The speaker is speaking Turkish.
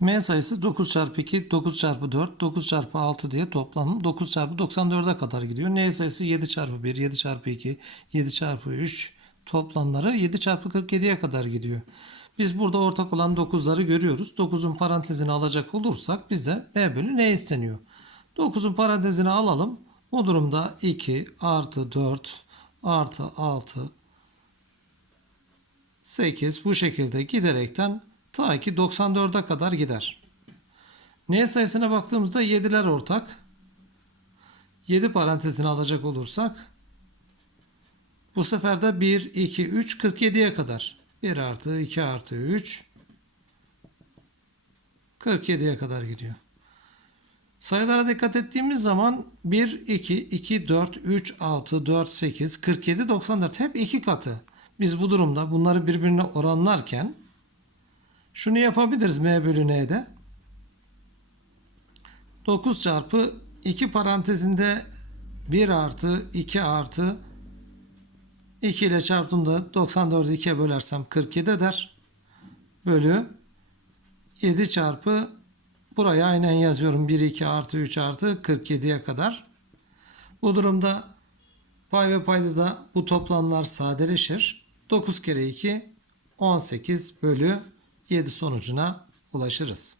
M sayısı 9 çarpı 2, 9 çarpı 4, 9 çarpı 6 diye toplam 9 çarpı 94'e kadar gidiyor. N sayısı 7 çarpı 1, 7 çarpı 2, 7 çarpı 3 toplamları 7 çarpı 47'ye kadar gidiyor. Biz burada ortak olan 9'ları görüyoruz. 9'un parantezini alacak olursak bize M bölü N isteniyor. 9'un parantezini alalım. Bu durumda 2 artı 4 artı 6 8 bu şekilde giderekten ta ki 94'e kadar gider. N sayısına baktığımızda 7'ler ortak. 7 parantezini alacak olursak bu sefer de 1, 2, 3, 47'ye kadar. 1 artı 2 artı 3 47'ye kadar gidiyor. Sayılara dikkat ettiğimiz zaman 1, 2, 2, 4, 3, 6, 4, 8, 47, 94 hep iki katı. Biz bu durumda bunları birbirine oranlarken şunu yapabiliriz m bölü n'de. 9 çarpı 2 parantezinde 1 artı 2 artı 2 ile çarptığımda 94'ü 2'ye bölersem 47 eder. Bölü 7 çarpı buraya aynen yazıyorum 1 2 artı 3 artı 47'ye kadar. Bu durumda pay ve payda da bu toplamlar sadeleşir. 9 kere 2 18 bölü 7 sonucuna ulaşırız.